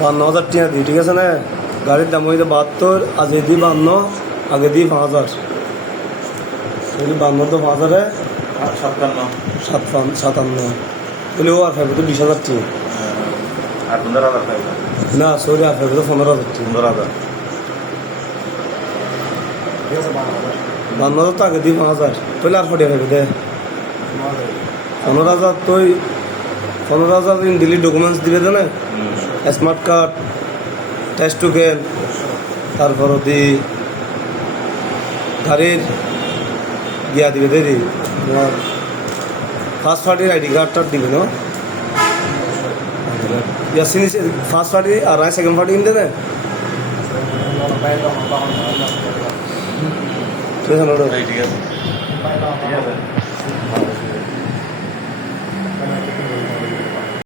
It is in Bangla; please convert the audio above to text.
52,000 টাকা দিই, ঠিক আছে না? গাড়ির দাম হয়েছে 72, আজকে দিই 52, আগে দিই 5,000। 52 তো 5,000, 57, বলে ও আর ফাইভ তো 20,000 টাকা। আর 15,000 পাইব না সরি, আর ফাইভ তো 15,000 টাকা। 15,000 52 তো আগে দিই 5,000, তাহলে আর 40 ফাইভ দে 15,000। তুই 15,000 দিলি ডকুমেন্টস দিবে তো না, স্মার্ট কার্ড, টেস্ট টোকেন, তারপর দি গাড়ির গিয়া দিবে দেরি, তোমার ফার্স্ট পার্টির আইডি কার্ডটা দিবে না, ফার্স্ট পার্টি আর সেকেন্ড পার্টি কিনতে না, ঠিক আছে। ঠিক আছে